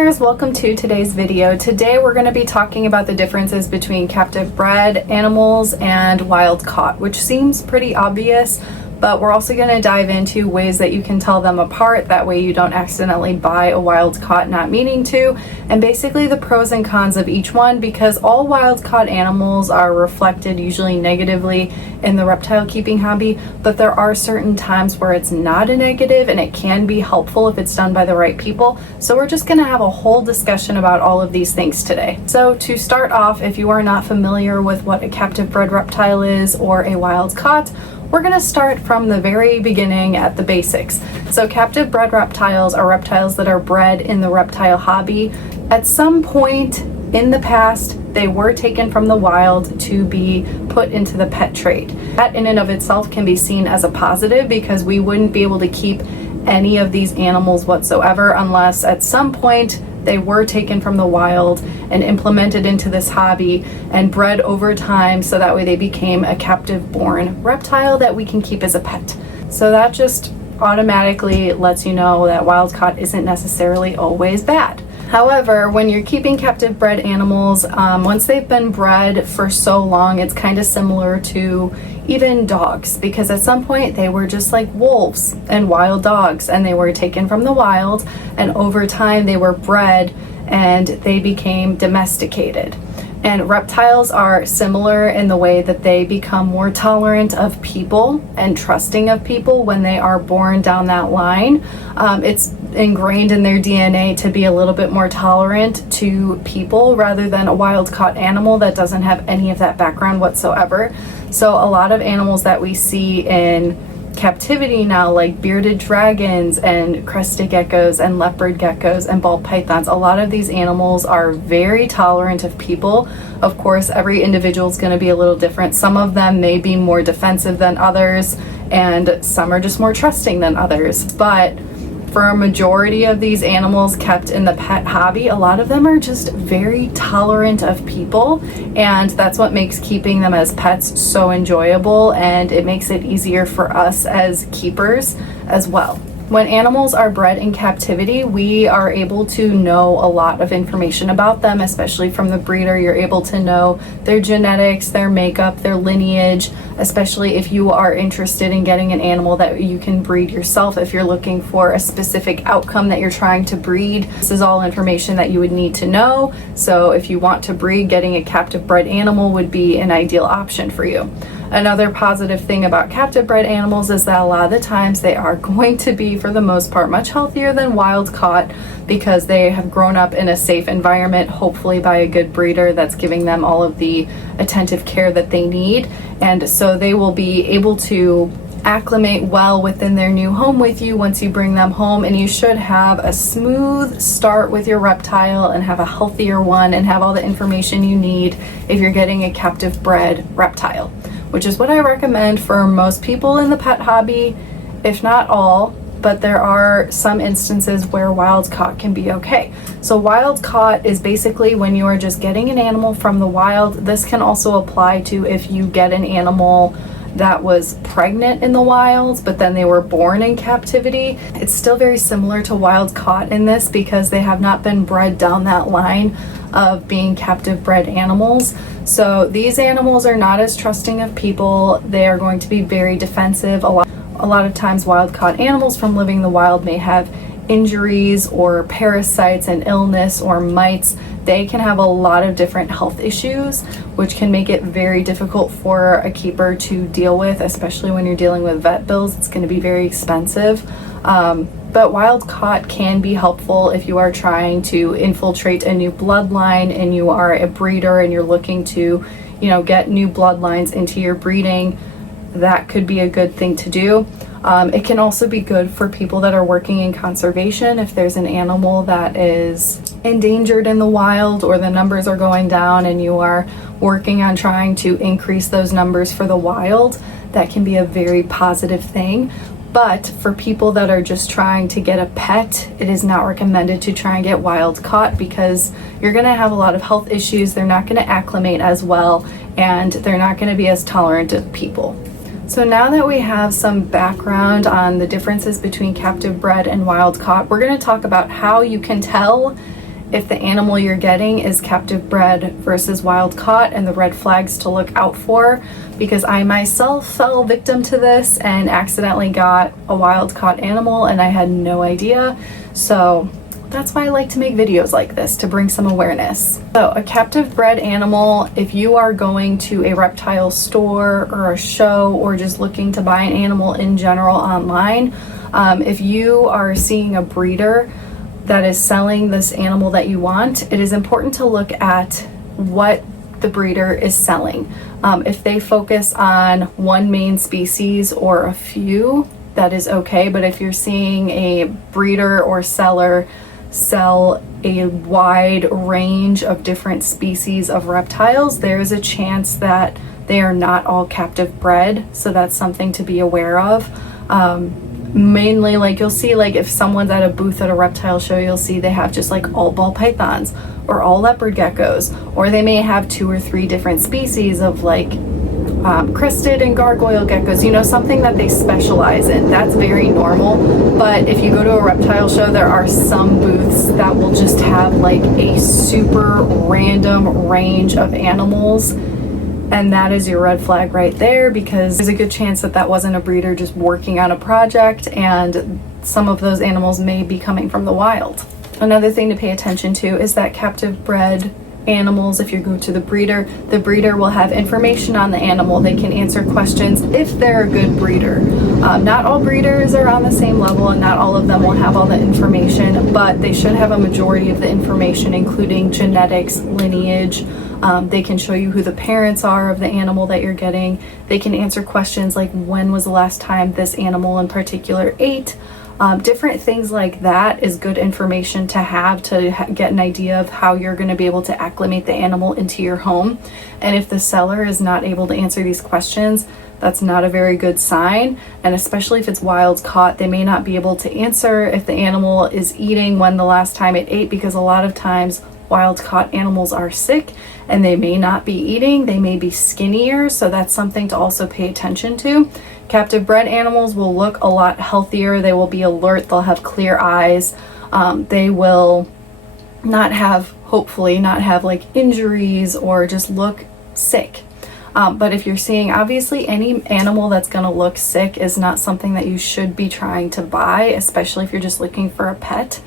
owners, welcome to today's video. Today we're going to be talking about the differences between captive bred animals and wild caught, which seems pretty obvious, but we're also going to dive into ways that you can tell them apart. That way you don't accidentally buy a wild caught not meaning to, and basically the pros and cons of each one, because all wild caught animals are reflected usually negatively in the reptile keeping hobby, but there are certain times where it's not a negative and it can be helpful if it's done by the right people. So we're just going to have a whole discussion about all of these things today. So to start off, if you are not familiar with what a captive bred reptile is or a wild caught, we're going to start from the very beginning at the basics. So captive bred reptiles are reptiles that are bred in the reptile hobby. At some point in the past, they were taken from the wild to be put into the pet trade. That in and of itself can be seen as a positive, because we wouldn't be able to keep any of these animals whatsoever unless at some point they were taken from the wild and implemented into this hobby and bred over time, so that way they became a captive born reptile that we can keep as a pet. So that just automatically lets you know that wild caught isn't necessarily always bad. However, when you're keeping captive bred animals, once they've been bred for so long, it's kind of similar to even dogs, because at some point they were just like wolves and wild dogs, and they were taken from the wild, and over time they were bred and they became domesticated. And reptiles are similar in the way that they become more tolerant of people and trusting of people when they are born down that line. It's ingrained in their DNA to be a little bit more tolerant to people rather than a wild caught animal that doesn't have any of that background whatsoever. So a lot of animals that we see in captivity now, like bearded dragons and crested geckos and leopard geckos and ball pythons, a lot of these animals are very tolerant of people. Of course, every individual is going to be a little different. Some of them may be more defensive than others, and some are just more trusting than others. But for a majority of these animals kept in the pet hobby, a lot of them are just very tolerant of people, and that's what makes keeping them as pets so enjoyable, and it makes it easier for us as keepers as well. When animals are bred in captivity, we are able to know a lot of information about them, especially from the breeder. You're able to know their genetics, their makeup, their lineage, especially if you are interested in getting an animal that you can breed yourself. If you're looking for a specific outcome that you're trying to breed, this is all information that you would need to know. So if you want to breed, getting a captive bred animal would be an ideal option for you. Another positive thing about captive bred animals is that a lot of the times they are going to be, for the most part, much healthier than wild caught, because they have grown up in a safe environment, hopefully by a good breeder that's giving them all of the attentive care that they need. And so they will be able to acclimate well within their new home with you once you bring them home, and you should have a smooth start with your reptile and have a healthier one and have all the information you need if you're getting a captive bred reptile, which is what I recommend for most people in the pet hobby, if not all, but there are some instances where wild caught can be okay. So wild caught is basically when you are just getting an animal from the wild. This can also apply to if you get an animal that was pregnant in the wild, but then they were born in captivity. It's still very similar to wild caught in this, because they have not been bred down that line of being captive bred animals. So these animals are not as trusting of people. They are going to be very defensive. A lot of times wild caught animals from living in the wild may have injuries or parasites and illness or mites. They can have a lot of different health issues, which can make it very difficult for a keeper to deal with, especially when you're dealing with vet bills. It's going to be very expensive. But wild caught can be helpful if you are trying to infiltrate a new bloodline and you are a breeder and you're looking to, get new bloodlines into your breeding. That could be a good thing to do. It can also be good for people that are working in conservation. If there's an animal that is endangered in the wild, or the numbers are going down and you are working on trying to increase those numbers for the wild, that can be a very positive thing. But for people that are just trying to get a pet, it is not recommended to try and get wild caught, because you're going to have a lot of health issues. They're not going to acclimate as well, and they're not going to be as tolerant of people. So now that we have some background on the differences between captive bred and wild caught, we're going to talk about how you can tell if the animal you're getting is captive bred versus wild caught, and the red flags to look out for, because I myself fell victim to this and accidentally got a wild caught animal and I had no idea. So that's why I like to make videos like this, to bring some awareness. So a captive bred animal, if you are going to a reptile store or a show or just looking to buy an animal in general online, if you are seeing a breeder that is selling this animal that you want, it is important to look at what the breeder is selling. If they focus on one main species or a few, that is okay. But if you're seeing a breeder or seller sell a wide range of different species of reptiles, there's a chance that they are not all captive bred. So that's something to be aware of. Mainly, like, you'll see, like, if someone's at a booth at a reptile show, you'll see they have just like all ball pythons or all leopard geckos, or they may have 2 or 3 different species of like crested and gargoyle geckos, you know, something that they specialize in. That's very normal. But if you go to a reptile show, there are some booths that will just have like a super random range of animals, and that is your red flag right there, because there's a good chance that that wasn't a breeder just working on a project, and some of those animals may be coming from the wild. Another thing to pay attention to is that captive bred animals, if you go to the breeder will have information on the animal. They can answer questions if they're a good breeder. Not all breeders are on the same level, and not all of them will have all the information, but they should have a majority of the information, including genetics, lineage. They can show you who the parents are of the animal that you're getting. They can answer questions like, when was the last time this animal in particular ate? Different things like that is good information to have to get an idea of how you're going to be able to acclimate the animal into your home. And if the seller is not able to answer these questions, that's not a very good sign. And especially if it's wild caught, they may not be able to answer if the animal is eating when the last time it ate, because a lot of times wild caught animals are sick and they may not be eating, they may be skinnier, so that's something to also pay attention to. Captive bred animals will look a lot healthier, they will be alert, they'll have clear eyes, they will not have, hopefully not have like injuries or just look sick. But if you're seeing, obviously any animal that's going to look sick is not something that you should be trying to buy, especially if you're just looking for a pet.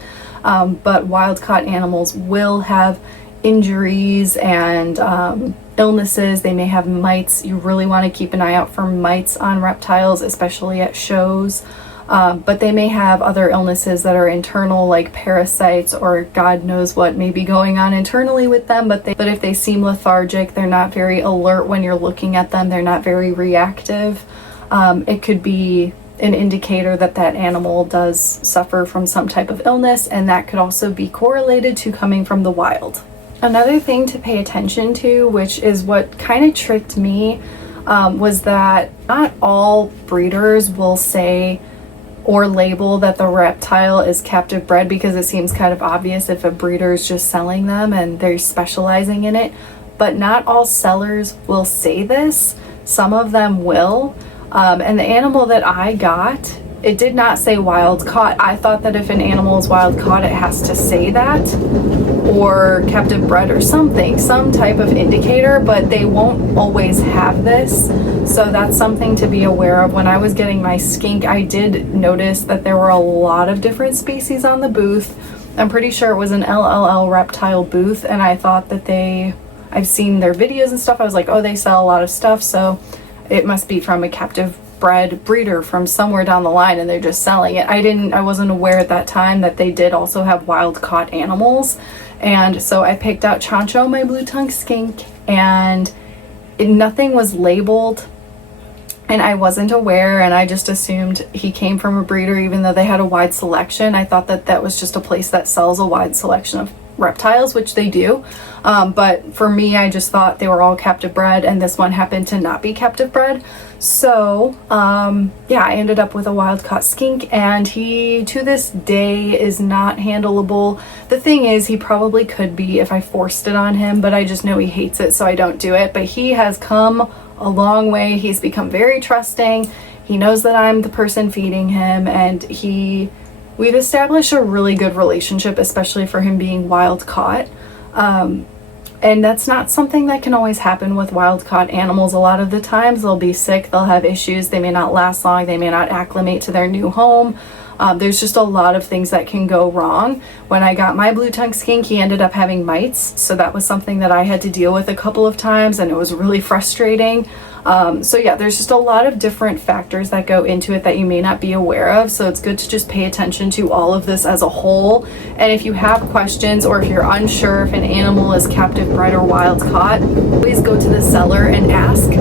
But wild caught animals will have injuries and illnesses. They may have mites. You really want to keep an eye out for mites on reptiles, especially at shows. But they may have other illnesses that are internal, like parasites or God knows what may be going on internally with them. But if they seem lethargic, they're not very alert when you're looking at them, they're not very reactive, it could be an indicator that that animal does suffer from some type of illness, and that could also be correlated to coming from the wild. Another thing to pay attention to, which is what kind of tricked me, was that not all breeders will say or label that the reptile is captive bred, because it seems kind of obvious if a breeder is just selling them and they're specializing in it. But not all sellers will say this. Some of them will. And the animal that I got, it did not say wild caught. I thought that if an animal is wild caught, it has to say that, or captive bred or something, some type of indicator, but they won't always have this. So that's something to be aware of. When I was getting my skink, I did notice that there were a lot of different species on the booth. I'm pretty sure it was an LLL reptile booth, and I thought that I've seen their videos and stuff. I was like, oh, they sell a lot of stuff, so it must be from a captive bred breeder from somewhere down the line and they're just selling it. I wasn't aware at that time that they did also have wild caught animals. And so I picked out Chancho, my blue tongue skink, and nothing was labeled, and I wasn't aware, and I just assumed he came from a breeder even though they had a wide selection. I thought that that was just a place that sells a wide selection of reptiles, which they do, but for me, I just thought they were all captive bred, and this one happened to not be captive bred. So yeah, I ended up with a wild caught skink, and he to this day is not handleable. The thing is, he probably could be if I forced it on him, but I just know he hates it, so I don't do it. But he has come a long way. He's become very trusting. He knows that I'm the person feeding him, and he we've established a really good relationship, especially for him being wild caught. And that's not something that can always happen with wild caught animals. A lot of the times they'll be sick, they'll have issues, they may not last long, they may not acclimate to their new home. There's just a lot of things that can go wrong. When I got my blue tongue skink, he ended up having mites, so that was something that I had to deal with a couple of times, and it was really frustrating. So yeah, there's just a lot of different factors that go into it that you may not be aware of, so it's good to just pay attention to all of this as a whole. And if you have questions, or if you're unsure if an animal is captive bred or wild caught, please go to the seller and ask.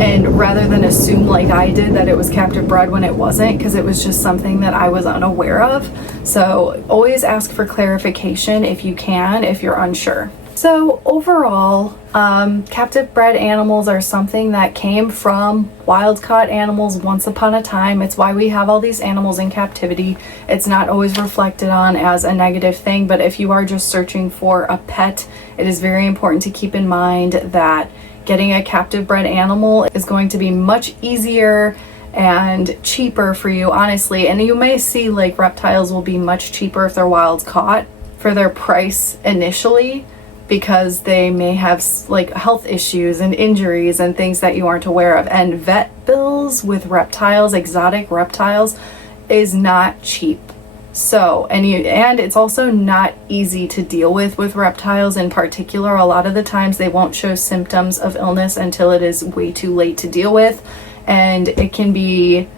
And rather than assume like I did that it was captive bred when it wasn't, because it was just something that I was unaware of. So always ask for clarification if you can, if you're unsure. So overall, captive bred animals are something that came from wild caught animals once upon a time. It's why we have all these animals in captivity. It's not always reflected on as a negative thing, but if you are just searching for a pet, it is very important to keep in mind that getting a captive bred animal is going to be much easier and cheaper for you, honestly. And you may see like reptiles will be much cheaper if they're wild caught for their price initially, because they may have like health issues and injuries and things that you aren't aware of. And vet bills with reptiles, exotic reptiles, is not cheap. So, and it's also not easy to deal with reptiles in particular. A lot of the times they won't show symptoms of illness until it is way too late to deal with, and it can be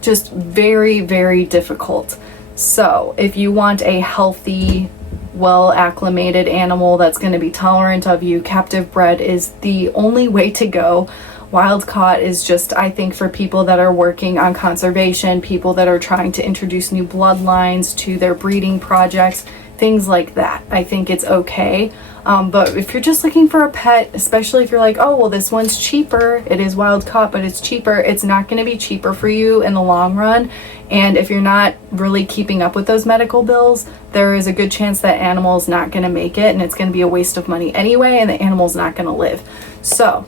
just very, very difficult. So if you want a healthy, well acclimated animal that's going to be tolerant of you, captive bred is the only way to go. Wild caught is just, I think, for people that are working on conservation, people that are trying to introduce new bloodlines to their breeding projects, things like that. I think it's okay. But if you're just looking for a pet, especially if you're like, oh, well, this one's cheaper, it is wild caught, but it's cheaper, it's not going to be cheaper for you in the long run. And if you're not really keeping up with those medical bills, there is a good chance that animal's not going to make it, and it's going to be a waste of money anyway, and the animal's not going to live. So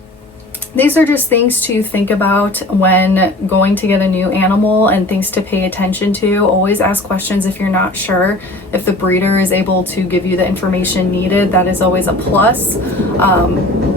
these are just things to think about when going to get a new animal, and things to pay attention to. Always ask questions if you're not sure. If the breeder is able to give you the information needed, that is always a plus.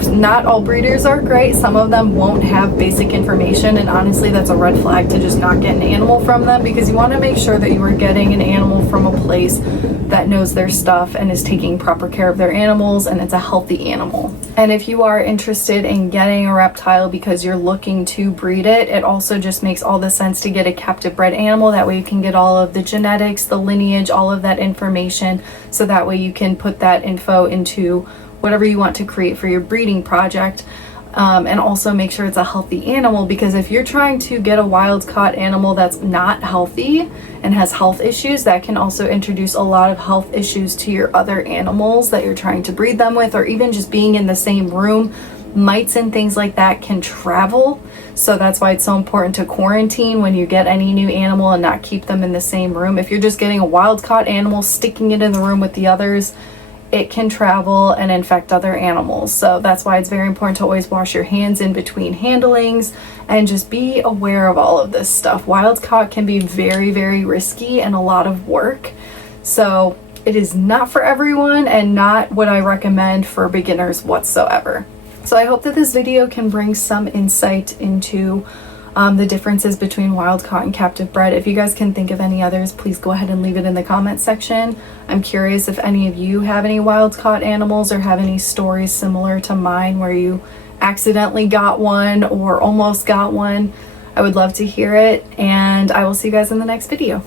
Not all breeders are great. Some of them won't have basic information, and honestly that's a red flag to just not get an animal from them, because you want to make sure that you are getting an animal from a place that knows their stuff and is taking proper care of their animals, and it's a healthy animal. And if you are interested in getting a reptile because you're looking to breed it, it also just makes all the sense to get a captive bred animal. That way you can get all of the genetics, the lineage, all of that information, so that way you can put that info into whatever you want to create for your breeding project. And also make sure it's a healthy animal, because if you're trying to get a wild caught animal that's not healthy and has health issues, that can also introduce a lot of health issues to your other animals that you're trying to breed them with, or even just being in the same room. Mites and things like that can travel, so that's why it's so important to quarantine when you get any new animal and not keep them in the same room. If you're just getting a wild caught animal, sticking it in the room with the others, it can travel and infect other animals. So that's why it's very important to always wash your hands in between handlings, and just be aware of all of this stuff. Wild caught can be very, very risky and a lot of work. So it is not for everyone, and not what I recommend for beginners whatsoever. So I hope that this video can bring some insight into the differences between wild caught and captive bred. If you guys can think of any others, please go ahead and leave it in the comments section. I'm curious if any of you have any wild caught animals, or have any stories similar to mine where you accidentally got one or almost got one. I would love to hear it, and I will see you guys in the next video.